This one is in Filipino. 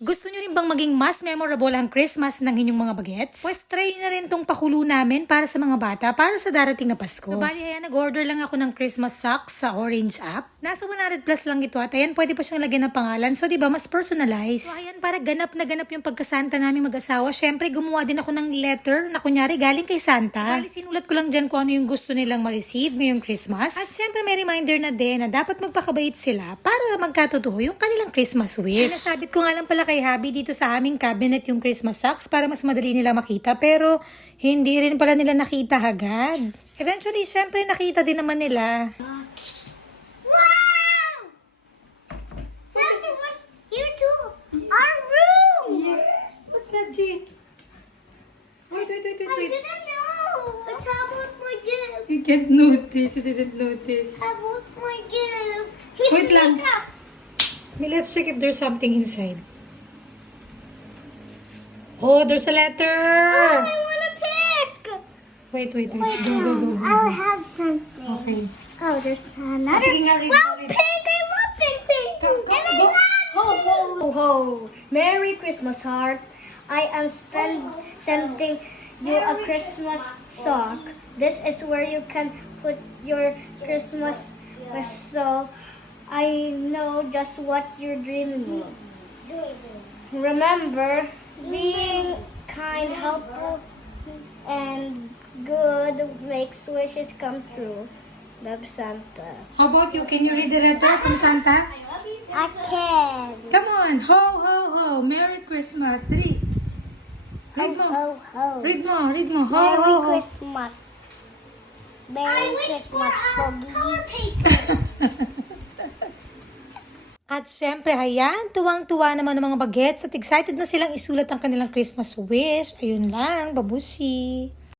Gusto nyo rin bang maging mas memorable ang Christmas ng inyong mga bagets? Pues try nyo na rin tong pakulo namin para sa mga bata para sa darating na Pasko. So bali, ayan, nag-order lang ako ng Christmas socks sa Orange app. Nasa 100 plus lang ito at ayan, pwede pa siyang lagyan ng pangalan. So diba, mas personalized. So ayan, para ganap na ganap yung pagkasanta namin mag-asawa. Syempre, gumawa din ako ng letter na kunyari galing kay Santa. Bali, sinulat ko lang dyan kung ano yung gusto nilang ma-receive ngayong Christmas. At syempre, may reminder na din na dapat magpakabait sila para magkatotoo yung kanilang Christmas wish. Nasabit ko nga lang pala kay Habi dito sa aming cabinet yung Christmas socks para mas madali nila makita, pero hindi rin pala nila nakita agad. Eventually, syempre nakita din naman nila. Wow! Santa was here to our room! Yes! What's that, G? Wait. I didn't know! But how about my gift? You can't notice. You didn't notice. How about my gift? Wait lang. Let's check if there's something inside. Oh, there's a letter! Oh, I want to pick! Wait. Go. I'll have something. Okay. Oh, there's another. Sige nga, read Well, mo, read. pink! I love pink! Go. Ho, ho, ho! Merry Christmas, heart. I am sending you a Christmas sock. This is where you can put your Christmas wish, so I know just what you're dreaming of. Remember, being kind, helpful, and good makes wishes come true. Love, Santa. How about you? Can you read the letter from Santa? I can. Come on. Ho, ho, ho. Merry Christmas. Dali. Read mo. Ho, ho. Read mo. Ho, Merry ho, ho. Christmas. Merry Christmas, Pogi. At syempre, ayan, tuwang-tuwa naman ng mga bagets at excited na silang isulat ang kanilang Christmas wish. Ayun lang, babushi.